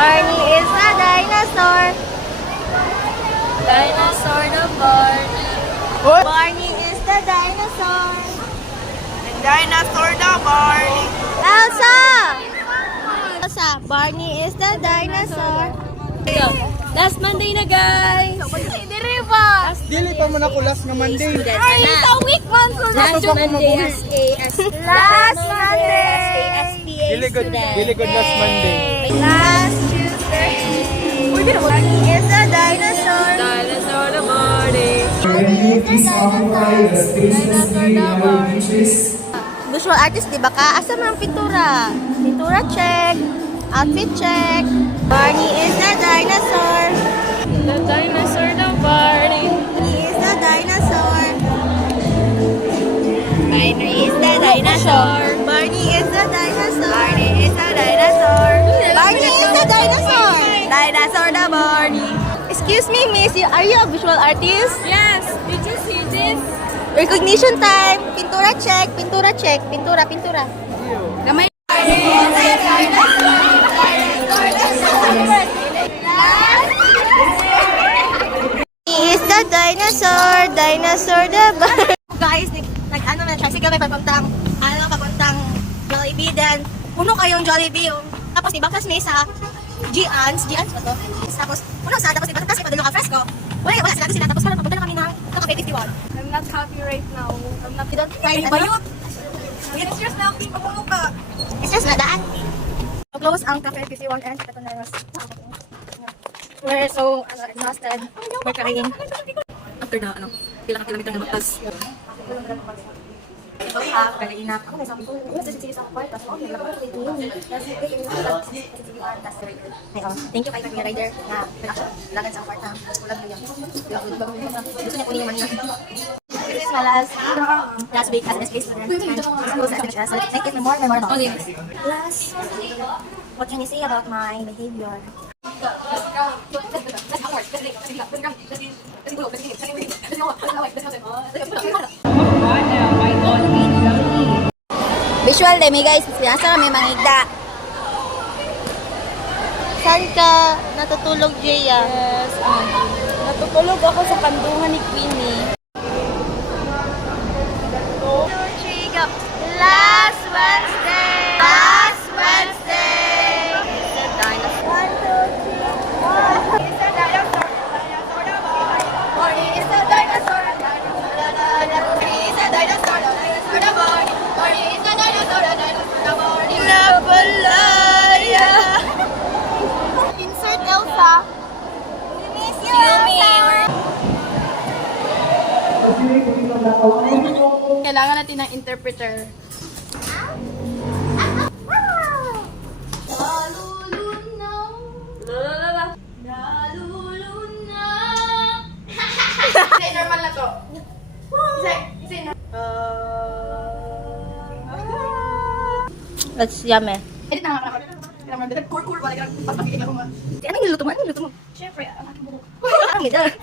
Barney is a dinosaur. Dinosaur the Barney. What? Barney is the dinosaur. Dinosaur the Barney. Elsa! Elsa, Barney is the dinosaur. Last Monday na, guys. Diri ba? Dili pa man ako last nga Monday. Ay, sa week man so Last Monday. Last Monday. Dili good last Monday. Last Tuesday. Barney is a dinosaur. Dinosaur the Barney. Can you please occupy the spaces in our beaches? Visual artist, di ba ka? Asa man ang pintura? Pintura check. Outfit check. Barney is the dinosaur. The dinosaur the Barney. He is the dinosaur. Barney is the dinosaur. Barney is the dinosaur. Barney is the dinosaur. Barney is the dinosaur. Dinosaur the Barney. Excuse me, miss. Are you a visual artist? Yes. Did you see this? Recognition time. Pintura check. Pintura check. Pintura, pintura. Gamay. He is the dinosaur. Dinosaur the Barney. Guys, nag-ano na tricycle may papuntang Jollibee. Then, puno kayong Jollibee. Tapos, diba, class may sa Gian's ba to? Tapos, tapos diba, class may padulong ka fresco. Wala sila. Tapos, parang papunta na kami ng Cafe 51. I'm not happy right now. I'm not. You don't try Ba yun? It's just now. Papungo ka. It's just nadaan. Close ang Cafe 51 and ito na yung we're so exhausted. We're crying. After na, ilang kilometer na magtas. Ito kaya inap. Ako may sabi ko, sige sa kwarto. So, naglaro ko dito. Thank you kay Tagmi Rider na lagan sa kwarto. Kulang na yan. Gusto niya kunin yung money. This is my last week as an space student. Thank you for more memorable. Last, what can you say about my behavior? Visual demi guys, sinasa kami mangigda. Saan ka natutulog, Jaya? Yes. Natutulog ako sa kandungan ni Queenie. Last Wednesday! Last Wednesday! It's a dinosaur. 1, 2, 3, 1. It's a dinosaur. Barney is a dinosaur. Barney is a dinosaur. Dinosaur the Barney. Barney is a dinosaur. Dinosaur the Barney. Napalaya! Insert Elsa. We miss you, Elsa. Kailangan natin ng interpreter. Say normal na to. Say normal. That's yummy. Edit na nga ako. Kailangan mo na. Cool. Wala ka lang. Pagpakikita ko ma. Anong niluto mo? Siyempre, ang aking buhok. Ang ganda.